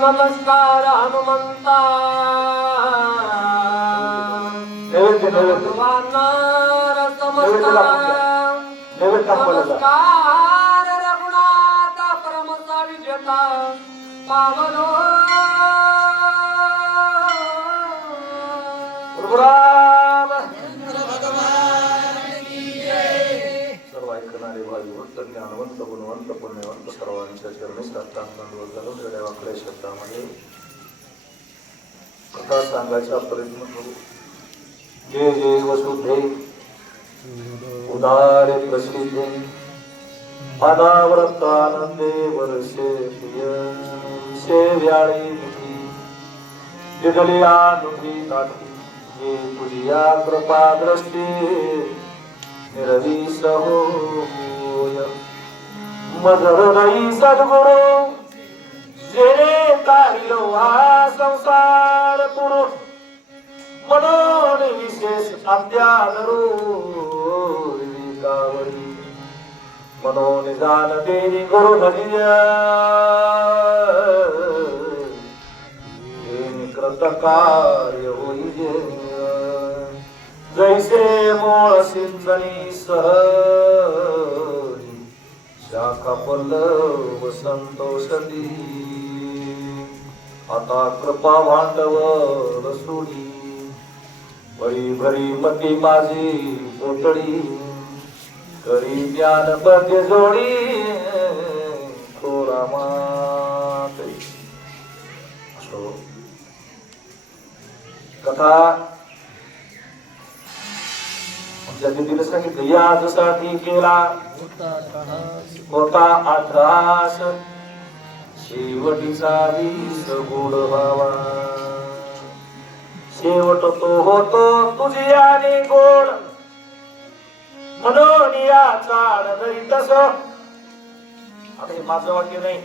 नमस्कार हनुमंता नमस्कार रघुनाथ परमसा विजेता पावनो सर्व ऐकणारे भावी भक्त ज्ञानवंत गुणवंत पुण्यवंत सर्वांच्या चरणी साष्टांग घालून देवाकडे शब्दामध्ये कथा सांगायचा प्रयत्न करू. जय जय वसुधे उदारे प्रसिद्धे आदाव्रतानंदे वर्षे व्याळी मुठी दिदलिया नुठी काठी ये तुझिया कृपा दृष्टी निरवीस होय मधुर नाही सद्गुरु जेणे तारिलो हा संसार पुरु मनोन विशेष अत्यादरो विवेकावरी मनोनिदान देवी गुरु भजिया कृतकार्य होईजे जैसे मोळ सिंचनी सहरी शाखा पल्लव संतोषली आता कृपा भांडव रसुडी भरी भरी मती माझी पोतडी करी ज्ञान बद्य जोडी थोरा माते. असो कथा आमच्या दिदीला सांगितलं याजसाठी केला होता अट्रास शेवटीचा वीस गोड व्हावा शेवट तो होतो तुझी आणि गोड म्हणून या चाड नाही तस. आता हे माझं वाक्य नाही,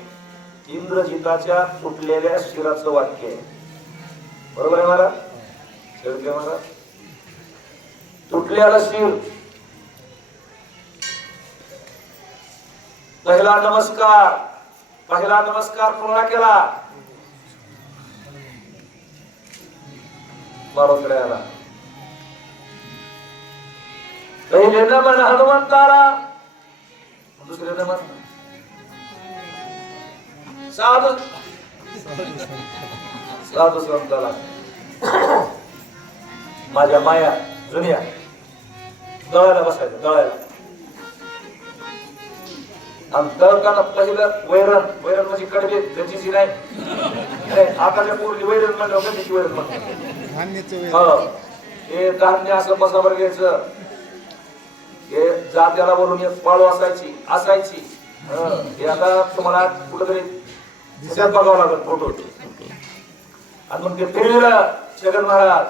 इंद्रजिताच्या तुटलेल्या शिराचं वाक्य आहे. बरोबर आहे महाराज? शेवटी महाराज तुटलेला शिर. पहिला नमस्कार पूर्ण केला बारोकडे आला. पहिले नमन हनुमंताला, दुसरे नमन साधू संताला. माझ्या माया जुन्या दळायला बसायचं दळायला. आणि दळताना पहिलं वैरण म्हणजे कडबे गचीची नाही, आताच्या पूर्वी वैरण म्हणलं गचीची वैरण म्हणलं. हे धान्य असं बसावर घ्यायचं. हे जात्याला वरून एक पाळू असायची. हे आता तुम्हाला कुठेतरी बघावं लागेल फोटो. आणि मग ते फिरलं छगन महाराज.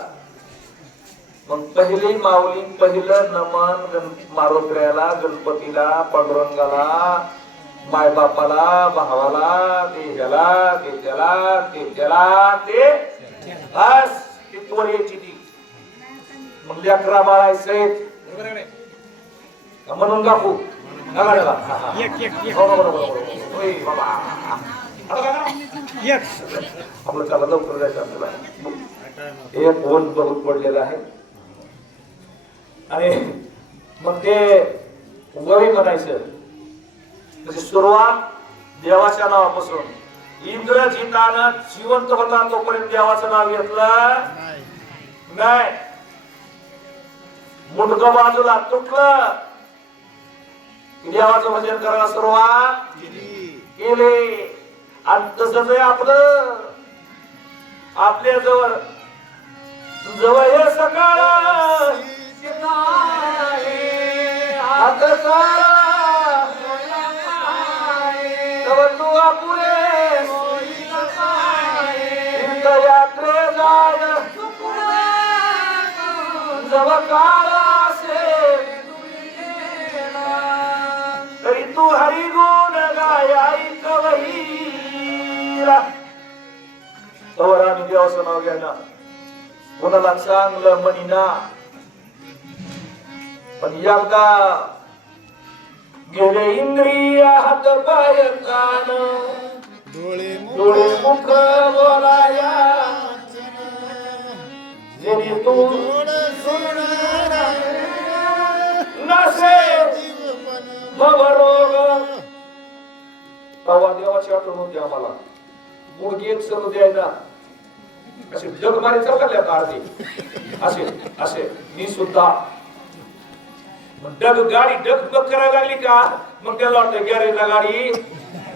मग पहिली माऊली पहिलं नमन मारोकऱ्याला, गणपतीला, पांडुरंगाला, मायबापाला, भावाला, देशाला, ते बस तिथवर यायची ती. मग लेकरा बाळायचे म्हणून काकू आपलं चला लवकर जायचं आपल्याला. एक वन बहुत पडलेलं आहे. आणि मग ते वही म्हणायचं. म्हणजे सुरुवात देवाच्या नावापासून. इंद्रजितानं जिवंत होता तोपर्यंत देवाचं नाव घेतलं नाही. मुंडक बाजूला तुटलं देवाचं भजन करायला सुरुवात केली. आणि तसंच आहे आपल्या जवळ हे सकाळ तू पुरे यात्रे जाण जवळ काळ तरी तू हरिगुण गाय ऐकवही दिला तवर आम्ही देवाचं नाव घ्यायला कोणाला चांगलं म्हणीना पण एकदा गेले इंद्रिय हात पाय कान डोळे मुख बोलाया जेणे तू नसे भवरोग तेव्हा देवाची आठवण होती आम्हाला मुलगी एक सर द्यायला असे जग मारे चौकल्या काढते असे असे मी सुद्धा डग गाडी डग बग करायला लागली का मग त्याला वाटतं गॅरेजला गाडी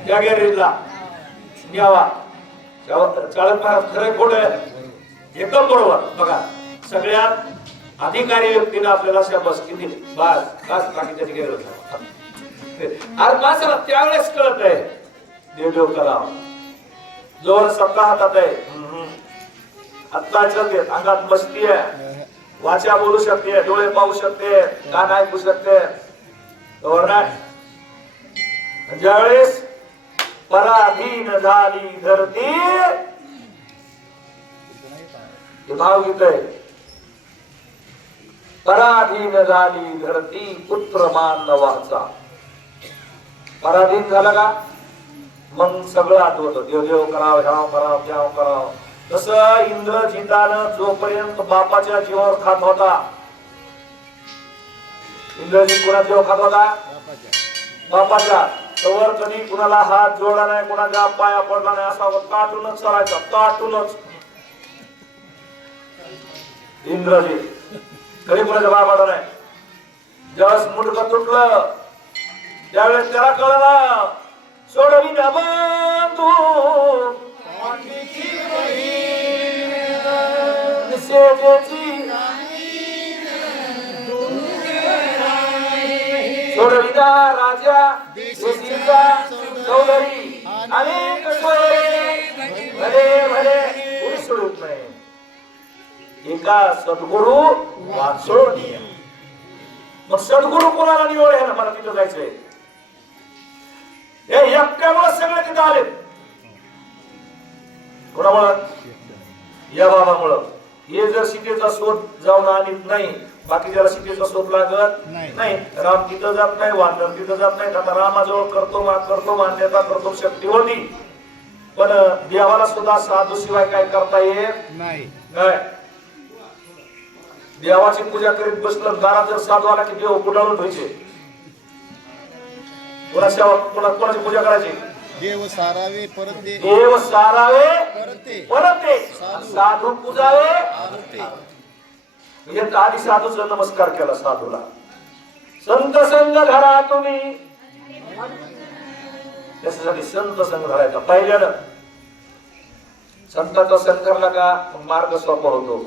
त्या गॅरेजला न्यावा चालक महाराज खरं खोट एकदम बरोबर बघा सगळ्यात अधिकारी व्यक्तीने आपल्याला शाबास किती बस बस बाकी त्याची गरज नाही अरे माणसाला त्यावेळेस कळत आहे देव करा जोर सत्ता हातात आहे आत्ता चलते अंगात मस्ती आहे वाचा बोलू शकते डोळे पाहू शकते कान ऐकू शकते ज्यावेळेस पराधीन झाली धरती भावगीत आहे पराधीन झाली धरती पुत्र मानवाचा पराधीन झाला का मग सगळं आठवत देव देव करावं ह्याव करावं त्याव करावं तसं इंद्रजितानं जोपर्यंत बापाच्या जीवावर खात होता इंद्रजित कुणा जीव खात होता बापाच्या तवर कधी कुणाला हात जोडला नाही कुणाच्या पाया पडला नाही असा काटूनच चालायचा काटूनच इंद्रजित कधी कुणाच्या पाया पडला नाही ज्यावेळेस मुंडकं तुटलं त्यावेळेस त्याला कळलं सोडवी ना बंधू सोडविदा राजा देशीचा चौधरी अनेक भले भले कोणी सोडत नाही एका सद्गुरु वाचोनीय मग सद्गुरु कोणाला निवड आहे ना मला तिथं जायचंय हे एकट्यामुळे सगळे तिथं आले कोणामुळं या बाबामुळं हे जर सीतेचा शोध जाऊन आणत नाही बाकीच्याला सीतेचा शोध लागत नाही राम तिथं जात नाही वानर तिथं जात नाही आता रामाजवळ करतो मान्यता करतो शक्ती होती पण देवाला सुद्धा साधू शिवाय काय करता येत नाही काय देवाची पूजा करीत बसलं दारात जर साधू आला की देव गुडाळून व्हायचे कोणाची पूजा करायची देव सारावे परत दे देव सारावे परत दे साधू पूजावे आधी साधूचा नमस्कार केला साधूला संत संग धरा तुम्ही त्याच्यासाठी संत संग धरायचा पहिल्यानं संतांचा संकरला का मार्ग सोपा होतो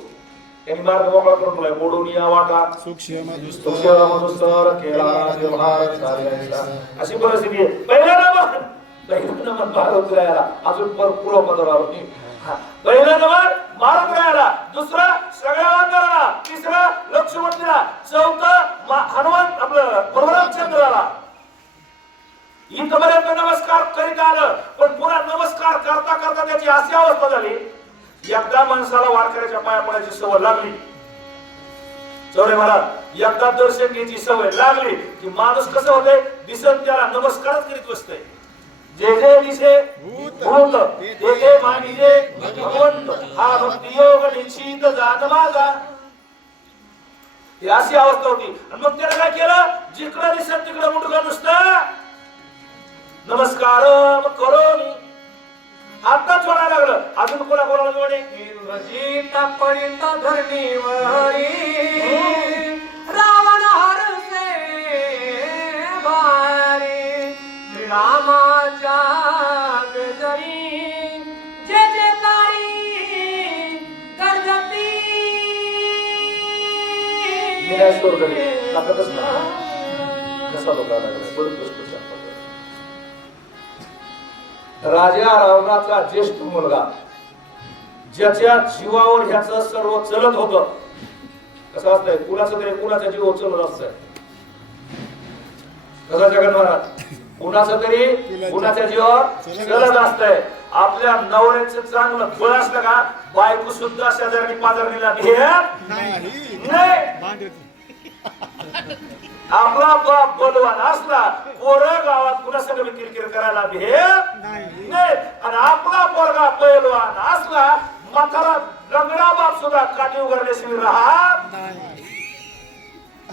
त्यांनी मार्ग मोकळा करून मोडून या वाटा सूक्ष्म मधुस्तर केला अशी परिस्थिती आहे पहिल्यानं मारत राहायला अजून पूर्व पदरावर पहिला नंबर मारत राहायला दुसरा सगळ्या वानराला तिसरा लक्ष्मणला चौथा हनुमान आपलं परमरामचंद्राला इथपर्यंत नमस्कार करीत आलं पण पुन्हा नमस्कार करता करता त्याची अशी अवस्था झाली एकदा माणसाला वारकऱ्याच्या पाया पडायची सवय लागली चौरे महाराज एकदा दर्शन घ्यायची सवय लागली की माणूस कसं होतंय दिसत त्याला नमस्कारच करीत बसतंय जे जे दिसे भूत ते जे मानिजे भगवंत हा भक्ती योग निश्चित जाण माझा ही अशी अवस्था होती आणि मग त्याने काय केलं जिकडे दिसत तिकडे मुंडकं नुसतं नमस्कार करोमी आता जोडायला लागलं अजून कोणाला जोडे इंद्रजित पडित धरणीवरी रावण हरसे भारी श्रीरामाच्या गजरी जे जे कारी गर्जती विनाशोर घरी ताकदच नाही कसा लोक लागला राजा रावणाचा ज्येष्ठ मुलगा ज्याच्या जीवावर ह्याचं सर्व चलत होत कसं असतंय कुणाचं तरी कुणाच्या जीवावर चलत असतंय कसा जगन महाराज कुणाचं तरी कुणाच्या जीवावर चलत असतंय आपल्या नवऱ्याचं चांगलं बळ असलं का बायको सुद्धा शेजारी पाजारणीला भेट नाही. आपला बाप बलवान असला पोरं गावात कुणा सगळं किरकिर करायला भेट नाही. आणि आपला पोरगा पैलवान असला म्हातारा लंगडा बाप सुद्धा काठी उघडल्याशिवाय राहत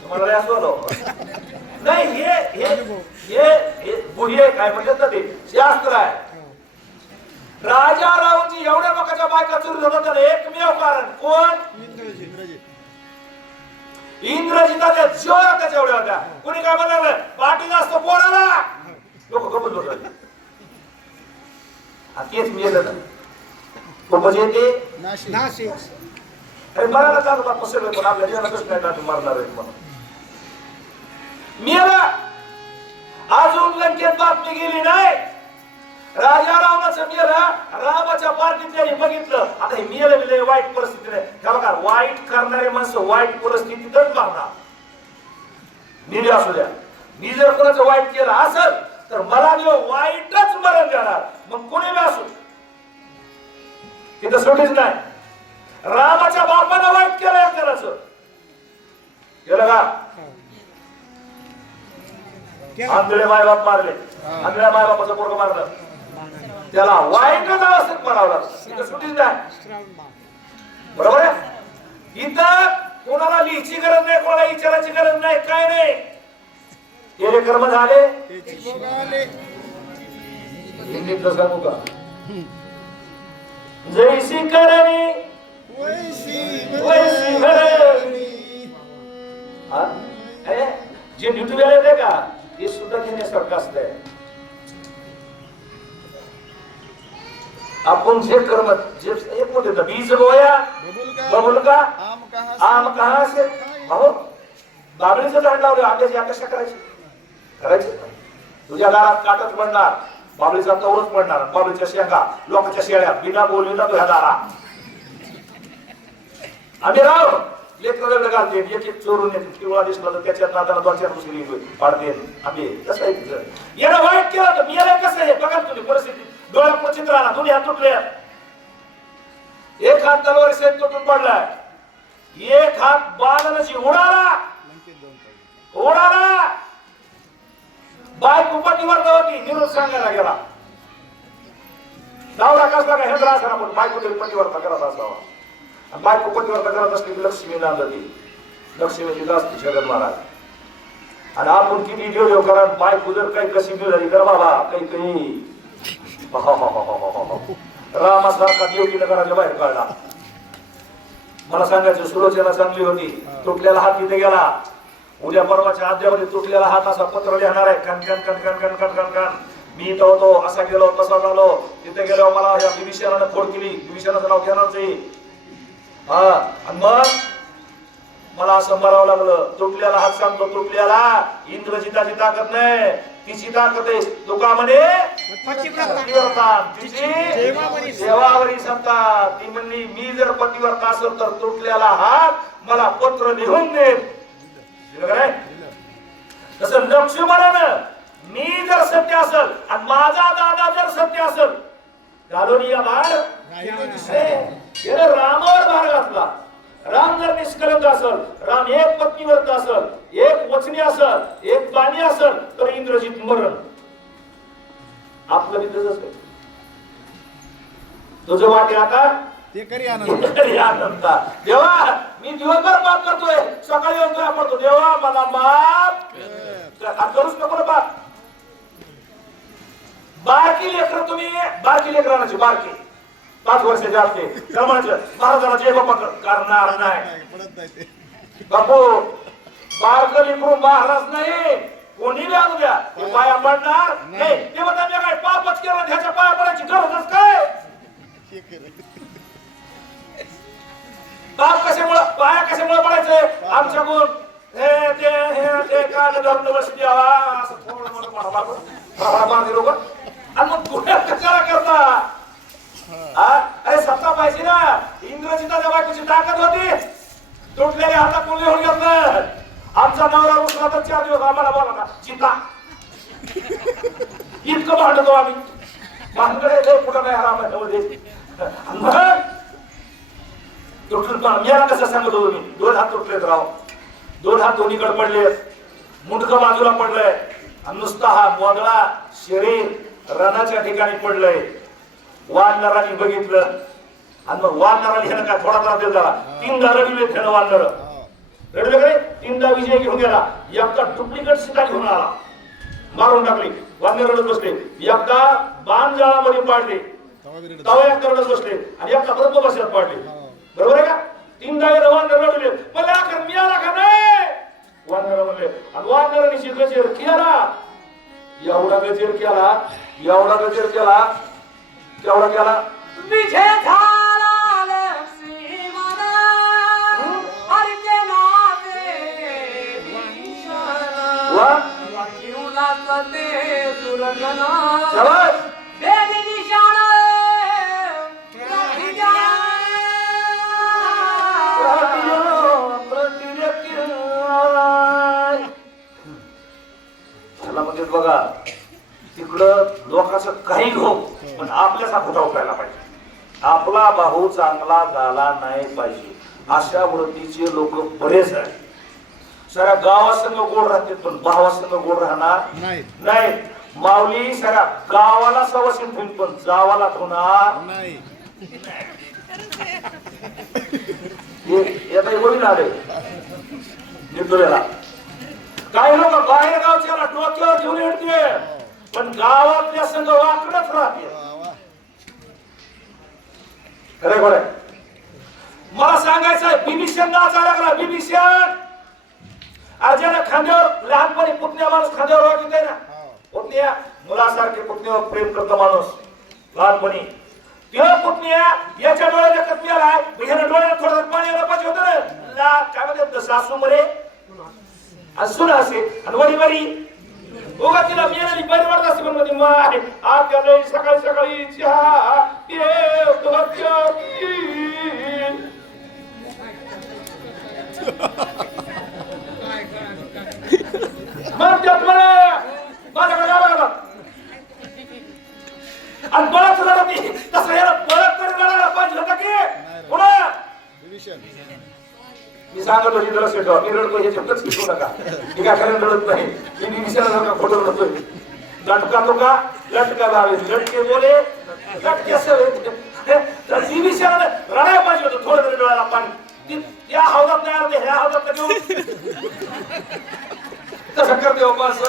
तुम्हाला असलो नाही. हे काय म्हणतात ना ते शास्त्र आहे. राजारावची एवढ्या लोकांच्या बायका चोरी होतात त्याला एकमेव कारण कोण? इंद्रजिताच्या जीवाला त्याच्या एवढ्या होत्या. कोणी काय म्हणाल पाठी जास्त पोराला लोक गप्प बसले. तेच मिळेल म्हणजे ते नाशिक अरे मरायला चालू होता पसरलं पण आपल्या जीवनात कसं काय टाकून मारणार आहे म्हणून मिळाला. अजून लंकेत बातमी गेली नाही. राजा रावणाचं मेला रामाच्या पार्टीत त्यांनी बघितलं. आता हे मेले वाईट परिस्थिती नाही का बघा. वाईट करणारे माणसं वाईट परिस्थितीतच मारणार. निधी असू द्या. मी जर कोणाचं वाईट केलं असेल तर मला देव वाईटच मरण देणार. मग कोणी बी असू तिथं सोडीच नाही. रामाच्या बापानं वाईट केलं करायचं केलं का? आंधळे मायबाप मारले. आंधळ्या मायबापाचं पोरगं मारलं त्याला वाईटच अवस्थेत मारावं लागतं. सुटीच नाही. बरोबर आहे. इथं कोणाला लिहायची गरज नाही, कोणाला विचारायची गरज नाही, काय नाही. केले कर्म झाले. हिंदीत सांगू का? जैसी करणी वैसी भरणी. जे ड्युटी येते का हे सुद्धा घेण्यासारखं असतंय. आपण जे कर्म जे एक होते बीज बोया बबुल का आम कहा से भाऊ बाबळीचं झाड लावलं. आंब्याची आकाशा करायची तुझ्या दारात काटच पडणार. बाबळीचा तवरच पडणार. बाबळीच्या शेंगा लोकांच्या शेळ्या बिना बोलविता तुझ्या दारा. आम्ही राव लेकर वेगळं घालते. एक एक चोरून येते. किंवा दिसला तर त्याच्यात नाताला 2-4 दुसरी पाडते. आम्ही कसं आहे तिचं येणं वाईट केलं तर मी कसं आहे बघा तुम्ही परिस्थिती. डोळ्यापुढे चित्र आला. दोन्ही हात तुटले. एक हात तलवार शेत तुटून पडलाय. एक हात बाणाची उडाला. बायको पतीवर होती. निरोप सांगायला गेला. नवरा कसला काय हेंद्रा असा पण बायको तरी पतीवर्ता करत असावा. बायको पतीवर्ता करत असली की लक्ष्मी नांदती. लक्ष्मीची असते जगत महाराज. आणि आपण किती देव करा बायको जर काही कशी मिळाली कर बाबा काही रामासारखा देवकीला घराच्या बाहेर काढला. मला सांगायचं सुलोचना चांगली होती. तुटलेला हात तिथे गेला. उद्या परवाच्या आद्यामध्ये तुटलेला हात असा पत्र लिहणार आहे. कण कण कण कण कण कण कण कण. मी इथं होतो असा गेलो तसा झालो. तिथे गेलो मला या विभीषणानं फोड केली. विभीषणाचं नाव घेणारच आहे. आणि मग मला असं मरावं लागलं. तुटलेला हात सांगतो तुटलेला. इंद्रजिताची ताकद नाही तिची ताकद आहे. तुका म्हणे तिची सेवावरी सत्ता. ती म्हणली मी जर पतिव्रता असेल तर तुटलेला हात मला पत्र लिहून दे. तसं लक्ष्मणानं मी जर सत्य असेल आणि माझा दादा जर सत्य असेल घालून या भार रामावर भार घातला. राम जर निष्कलंक असेल, राम एक पत्नीव्रत असेल, एक वचनी असेल, एक बाणी असेल तर इंद्रजित मरण. आपलं तिथंच तुझं वाटे आता ते करी आनंद. देवा मी दिवसभर पाप करतोय. सकाळी येतोय पडतो. देवा मला माफ करूच नको बाप. बारकी लेकर तुम्ही बारकी लेकरांची बारकी 5 वर्षाचे असते तर म्हणायचं महाराजांना जय बाप्पा करणार नाही. बापू बारक लेकरू महाराज नाही. कोणी बी आणू द्या पाया पडणार नाही. ते म्हणतात मी काय पापच केलं ह्याच्या पाया पडायची गरजच काय. पाप कशामुळे पाया कशामुळे पडायचे आमच्या गुण हे ते काय धरून बस द्यावा असं थोडं लोक. आणि मग गुन्हा कशाला करता. अरे सत्ता पाहिजे ना. इंद्रजिताच्या बायकोची ताकद होती. तुटलेल्या हातात कोण लिहून घेतलं. आमचा नवरा रुसला तर 4 दिवस आम्हाला बोला ना चिता. इतकं भांडतो आम्ही. मानकडे लय कुठं काय रामामध्ये मग तुटलं पण याला कसं सांगत होतो मी 2 हात तुटलेत राव 2 हात दोन्हीकडे पडले मुंडकं बाजूला पडलंय आणि नुसता हा मोगळा शरीर रणाच्या ठिकाणी पडलंय वानरांनी बघितलं आणि मग वानरांनी ह्यानं काय थोडा त्रास दिला 3दा रडले ह्यानं वानर रडले काय 3दा विजय घेऊन गेला एकदा डुप्लिकेट शिकार घेऊन आला मारून टाकली वानर रडत बसले एकदा बाण जाळामध्ये पाडले तवा एकदा रडत बसले आणि एकदा परत बसल्यात पाडले बरोबर आहे का 3दा वानर रडले मला आखर मिळाला का नाही वानर म्हणले आणि वानरांनी शिकजेर केला एवढा गजेर केला केवढा केला विजय झाला लक्ष्मण हरके नावे भीषण वा वाकिवला सते सुरगना शाबास वेदी निशाण रखिया त्याला म्हणजे बघा तिकडं लोकांचं काही हो पण आपल्याचा खोटा उठायला पाहिजे आपला भाऊ चांगला झाला नाही पाहिजे अशा वृत्तीचे लोक बरेच आहेत साऱ्या गावासंग गोड राहते पण भावासंग गोड राहणार नाही माऊली साऱ्या गावाला सवशीत होईल पण जावाला होणार नाही येता बोली ना रे निर्दोऱ्याला काही लोक बाहेर गावच्याला डोक्यावर घेऊन येते पण गावातल्या संघ वाकडच राहते खरे खरे मला सांगायचं बिभीषण नाचा लागला बिभीषण अर्जुन खांद्यावर लहानपणी पुतण्या माणूस खांद्यावर वागितय ना पुतण्या मुलासारखे पुतण्यावर प्रेम करतो माणूस लहानपणी त्या पुतण्या याच्या डोळ्यात एकच मिळालाय ह्यानं डोळ्यात थोडं पाणी आलं पाहिजे होतं ना काय म्हणतात सासू मरे असुन असे आणि वडी बरी उगा तिला मिळाली बरी वाटत असते पण माय आपल्याला सकाळी सकाळी चहा मग त्यात मला माझ्याकडे यावं लागलं आणि बळच लढती तसं याला बळत तरी लढायला पाहिजे होतं की पुन्हा मी सांगत होती जरा सेटवा मी रडतो हे शब्दच शिकू नका मी काय खरं रडत नाही मी निमिषाला नका खोटं रडतोय लटका तो का लटका लावे लटके बोले लटके असं तर निमिषाला रडायला पाहिजे होतं थोडं तरी डोळ्याला पाणी या हौदात नाही आलं ह्या हौदात घेऊन तसं करते उपास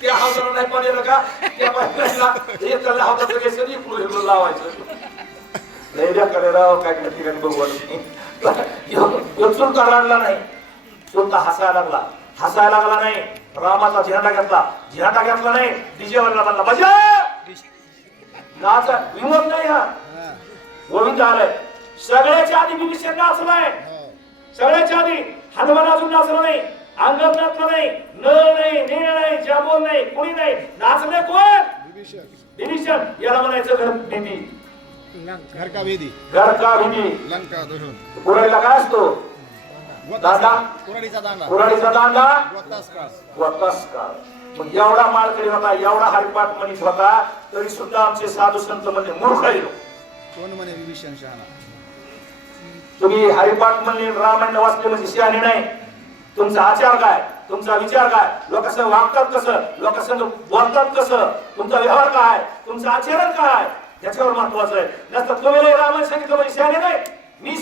त्या हौदाला नाही पाणी आलं का त्या पाण्याला हे त्याला हौदात घ्यायचं इकडून लावायचं नाही द्या करे राव काय काय ठिकाणी बघू चुलता रडला नाही चुलता हसायला लागला नाही रामाचा झेंडा घेतला नाही डीजेवरला म्हणला मजा नाचा विनोद नाही हा गोविंद आलाय सगळ्याच्या आधी बिभीषण नाचलाय सगळ्याच्या आधी हनुमान अजून नाचला नाही अंगद नाचला नाही नळ नाही नीळ नाही जांभूळ नाही कोणी नाही नाचले कोण बिभीषण याला म्हणायचं घर देवी घर का वेदी लंका कुऱ्हाडीला काय असतो दांडा कुऱ्हाडीचा दांडा वक्तासकार मग एवढा माळकरी होता एवढा हरिपाठ म्हणत होता तरी सुद्धा आमचे साधू संत म्हणजे मूर्ख आहे कोण म्हणे विभीषण शहाणा तुम्ही हरिपाठ म्हणले रामायण वाचले म्हणजे शहाणे नाही तुमचा आचार काय तुमचा विचार काय लोकांसंग वागतात कसं लोकांसंग बोलतात कसं तुमचा व्यवहार काय तुमचं आचरण काय त्याच्यावर महत्वाचं आहे नसतं तुम्ही रामायण सांगितलं म्हणजे शहाणे नाही मी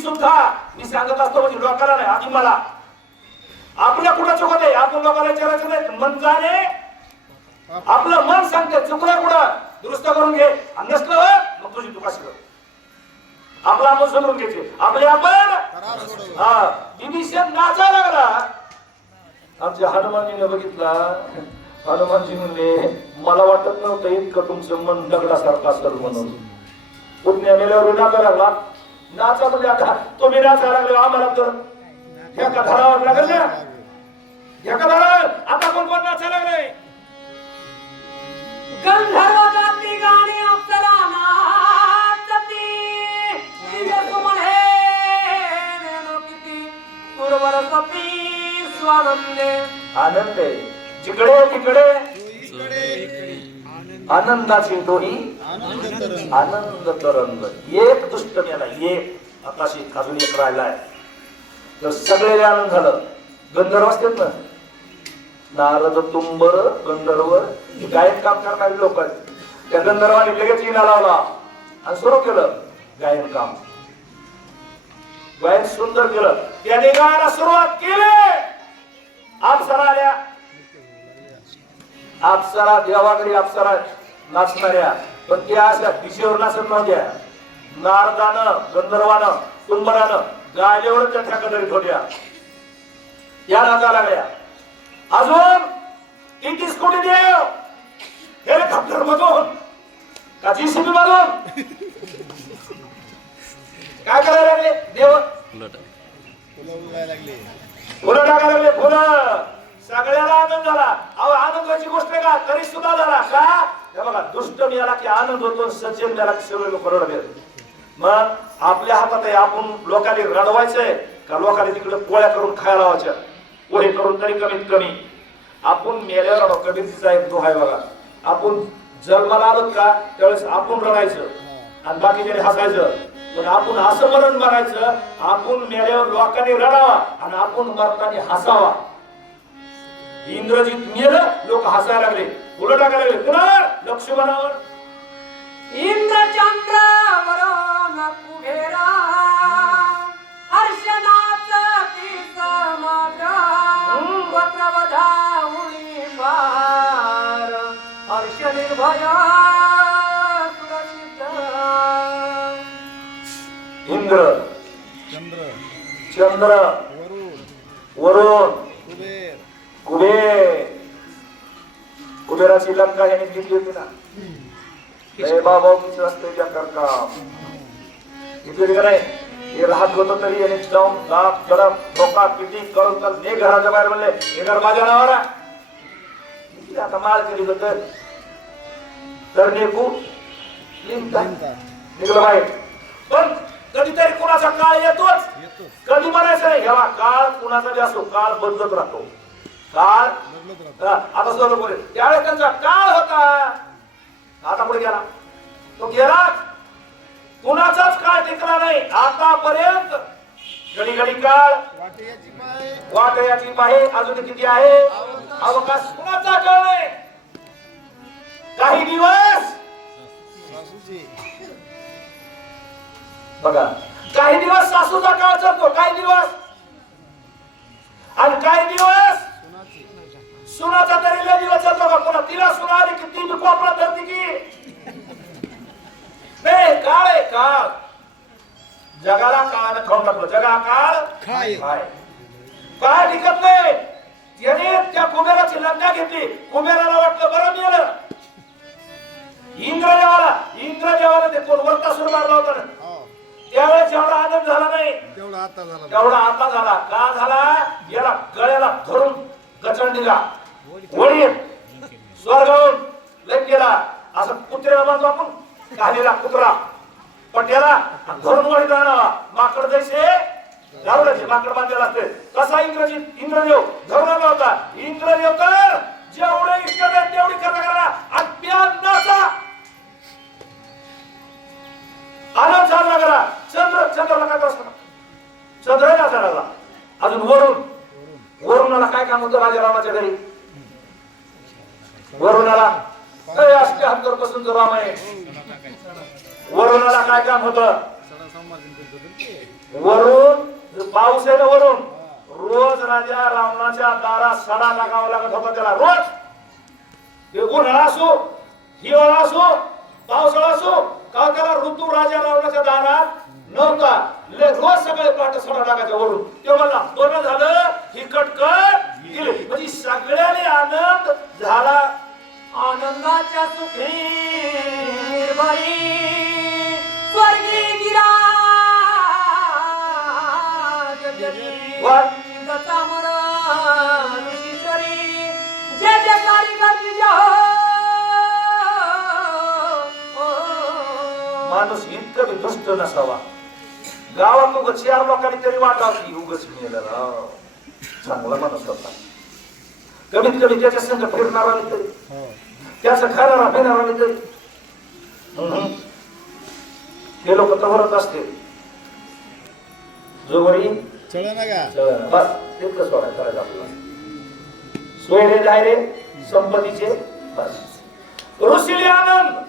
सांगत असतो म्हणजे लोकांना नाही आधी मला आपल्या कुठं चुकत आहे आपण लोकांना विचारायचं नाही मन जाणे आपलं मन सांगते चुकलं कुठं दुरुस्त करून घे आणि नसलं मग तुझी चुका शिकव आपला आपण समजून घ्यायचे आपले आपण बिभीषण नाचायला लागला आमच्या हनुमानजीने बघितला हनुमानजी म्हणले मला वाटत नव्हतं इतकं तुमचं मन दगडासारखं असेल म्हणून पुण्या मेल्यावर नाचायला लागला नाचा म्हणजे आता तुम्ही नाचायला लागले आम्हाला तर एका धरावर लागेल ना एका धरावर आता कोण नाचायला लागले गंधर्व गाती गाणी अप्सरा नाचती दिव्य सुमन हे नेनो किती पूर्वर सती स्वानंदे आनंद आहे जिकडे तिकडे आनंदाची डोही तरंग. आनंद तरंग. एक दुष्ट मेला, एक आताशी अजून एक राहिलाय. तर सगळे आनंद झालं. गंधर्व असतात ना, नारद तुंबर गंधर्व गायन काम करणारे लोक आहेत. त्या गंधर्वाने लगेच इना लावला आणि सुरू केलं गायन काम. गायन सुंदर केलं. त्याने गायला सुरुवात केली. अप्सरा आल्या. अप्सरा देवाकडे अप्सरा नाचणाऱ्या, पण त्या अशा दिशेवर नाचत नव्हत्या. नारदानं गंधर्वानं तुंबरानं गायल्यावर त्या ठेका होत्या. या नाचा लागल्या. अजून 33 कोटी देव हेलिकॉप्टर मधून का जीसीबी मधून काय करायला लागले देव? फुलं उगवायला लागले. फुलं टाकायला लागले. फुलं. सगळ्याला आनंद झाला. अहो आनंदाची गोष्ट आहे का? तरी सुद्धा झाला का? हे बघा, दुष्ट मिळाला की आनंद होतो, सज्जन मिळाला की सगळे लोक रडतात. मग आपल्या हातात आहे, आपण लोकांनी रडवायचंय का लोकांनी तिकडे पोळ्या करून खायला लावायच्या? पोहे करून तरी कमीत कमी आपण मेल्यावर कबीरजीचा एक दोहा आहे बघा. आपण जन्माला आलो का त्यावेळेस आपण रडायचं आणि बाकीचे हसायचं. पण आपण असं मरण मारायचं, आपण मेल्यावर लोकांनी रडावा आणि आपण मरताना हसावा. इंद्रजित मेलं, लोक हसायला लागले, फुलं टाकायला लागले. पुन्हा लक्ष्मणावर इंद्रचंद्र वरून कुबेरा हर्षनाथी समाग्र वक्रवधाउनी पार हर्ष निर्भय सुरक्षित. इंद्र चंद्र, चंद्र वरुण, वरुण कुबेर, कुबेर. कुबेराची लंका यांनी घेतली होती ना. लय बाबा असते त्या करता घेतली का नाही? हे राहत होत तरी याने जाऊन दाब गडप धोका किती करून तर ने घराच्या बाहेर म्हणले हे घर माझ्या नावावर आहे. आता माल केली होत तर नेकू निघलं बाहेर. पण कधीतरी कुणाचा काळ येतोच. येतो. कधी म्हणायचं नाही घ्यावा. काळ कुणाचा बी असो, काळ बदलत राहतो. काळ बदलत राहतो. आता सुद्धा बोले त्यावेळेस त्यांचा काळ होता, आता पुढे गेला. तो गेला. कुणाचाच काळ टिकला नाही आतापर्यंत. घडी घडी काळ वाटेयाची पाय, वाटयाची पाहे अजून किती आहे अवकाश कुणाचा काळ नाही. काही दिवस सासूची, बघा, काही दिवस सासूचा काळ चालतो, काही दिवस, आणि काही दिवस सुनाची, सुनाचा तरी लय दिवस चालतो का? पुन्हा तिला सुना आली की ती कोपरा धरती की नाही. काळ आहे काळ. जगाला काळानं खाऊन टाकलं. जगा काळ खाय. काळ टिकत नाही. त्याने त्या कुबेराची लंका घेतली. कुबेराला वाटलं बरं मिळालं. इंद्रदेवाला ते कोण वरतासूर मारला होता ना, हो. त्यावेळेस एवढा आनंद झाला नाही तेवढा आता झाला. तेवढा आता झाला. का झाला? याला गळ्याला धरून गचंडीला वडील स्वर्गावून लग गेला. असं कुत्र्याला बांधतो आपण, कालीला कुत्रा पट्याला धरून वडील आणावा. माकड जैसे गावड्याचे माकड बांधलेला असते तसा इंद्रदेव धरून आला होता. इंद्रदेव तर जेवढे इष्ट आहेत तेवढी करा अज्ञानाचा आनंद झाला करा. चंद्राला काय असतं? चंद्र नाचायला. अजून वरुणाला काय काम होतं राजारामाच्या घरी? वरुणाला 78 पासून राम आहे. वरुणाला काय काम होतं? सडा संभाषण करतो ते. वरुण पाऊस आहे ना, वरुण रोज राजा रावणाच्या दारात सडा टाकावा लागत होता त्याला. रोज उन्हाळा असो, हिवाळा असो, पावसाळा असो, का त्याला ऋतू राजा रावणाच्या दारात नव्हता. रोज सकाळी पहाटे सडा टाकायचा वरून. ते म्हणला बरं झालं ही कटकट गेली. म्हणजे सगळ्याने आनंद झाला. आनंदाच्या सुखी निर्भरी स्वर्गी गिरा दचामर ऋषीश्वरी जे जे कारिगरी माणूस इतकं बी दुष्ट नसावा. गावात उगच 4 लोकांनी तरी वाटावं उगच मिळाला चांगला माणूस होता. कमीत कमी त्याच्या संघ फिरणारा तरी, हो. त्याचं खाणारा पिणारा तरी. हे लोक तवरत असते जोवरी चढ ना का चला, बस तितकं सोडायचं करायचं आपल्याला सोयरे जायरे संपत्तीचे बस ऋषीले आनंद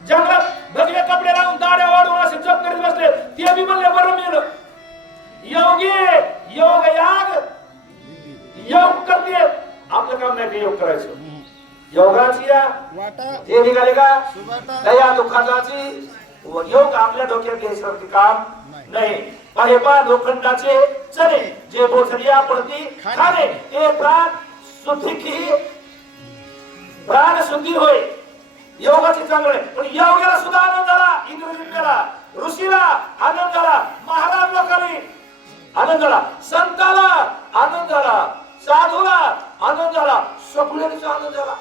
जंगलात भगवे कपडे लावून दाड्या वाढवून असे जप करीत बसले ते बी म्हणले बरं मेलं योगी योग याग योग करते आपलं काम नाही ते योग करायचं योगाची या वाटा हे निघाले का सुबाटा दया दुःखाची योग आपल्या डोक्यात घ्यायचं काम नाही पाहे पा लोखंडाचे चणे जे बोचडिया पडती खाणे हे प्राण शुद्धी की प्राण शुद्धी होय योगाची चांगले पण योगाला सुद्धा आनंद झाला इंद्रजितला ऋषीला आनंद झाला महाराज लोकांनी आनंद झाला संताला आनंद झाला साधूला आनंद झाला सगळ्यांचा आनंद झाला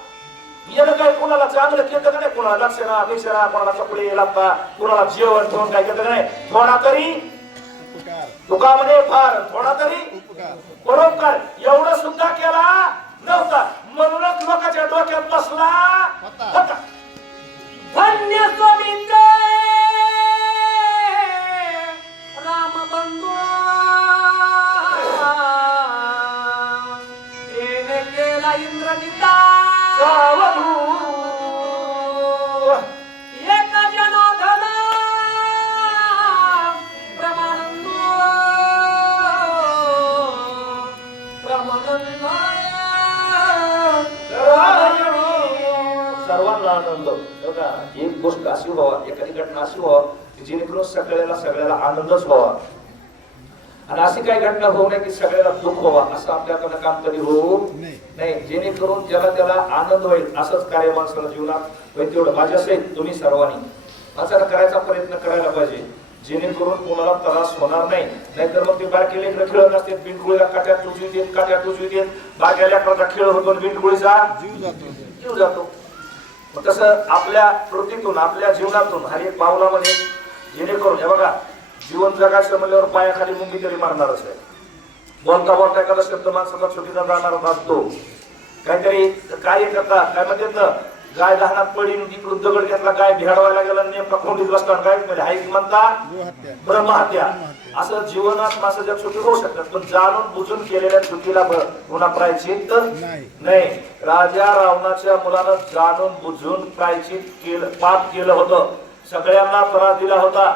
येणं काय कोणाला चांगलं केलं का नाही कोणाला लक्षणा विषणा कोणाला कपडे लागता कोणाला जेवण ठेवून काय केलं का नाही थोडा तरी उपकार तुका म्हणे फार थोडा तरी उपकार परोपकार एवढं सुद्धा केला नव्हता म्हणूनच लोकांच्या डोक्यात बसला होता धन्य स्वामींचे रामबंधू प्रेम केला इंद्रजिता सावधू एका जनार्दन ब्रह्मानंद सर्वांना आनंद बघा एक गोष्ट अशी व्हावा एखादी घटना अशी व्हावा की जेणेकरून सगळ्याला आनंदच व्हावा आणि अशी काही घटना होऊ नये की सगळ्याला दुःख व्हावा असं आपल्याकडनं काम कधी होऊ नाही जेणेकरून ज्याला आनंद होईल असंच कार्य माणसाला जीवनात होईल तेवढं माझ्यासहित तुम्ही सर्वांनी माणसाला करायचा प्रयत्न करायला पाहिजे जेणेकरून कोणाला त्रास होणार नाही नाहीतर मग ते बारके लेकरं खेळत असते बिनकुळीला काट्यात टुचवीत येत बारक्या लेकराचा खेळ होतो बिनकुळीचा जीव जातो मग तसं आपल्या कृतीतून आपल्या जीवनातून हर एक पावलामध्ये जेणेकरून हे बघा जीवन जगायचं म्हणल्यावर पायाखाली मुंगी तरी मारणारच आहे बोलता बोलता एखादा शब्द माणसाचा चुकीचा जाणार नसतो काहीतरी कार्य करता काय म्हणतात गाय लहानात पडी इकडून दगड घेतला गाय भिडवायला गेला नेमका खोंडीत बसला गाय म्हणजे हाईक म्हणता ब्रह्महत्या असं जीवनात माणसाच्या चुकी होऊ शकतात पण जाणून बुजून केलेल्या चुकीला पुन्हा प्रायचित नाही राजा रावणाच्या मुलानं जाणून बुजून प्रायचित केलं पाप केलं होतं सगळ्यांना त्रास दिला होता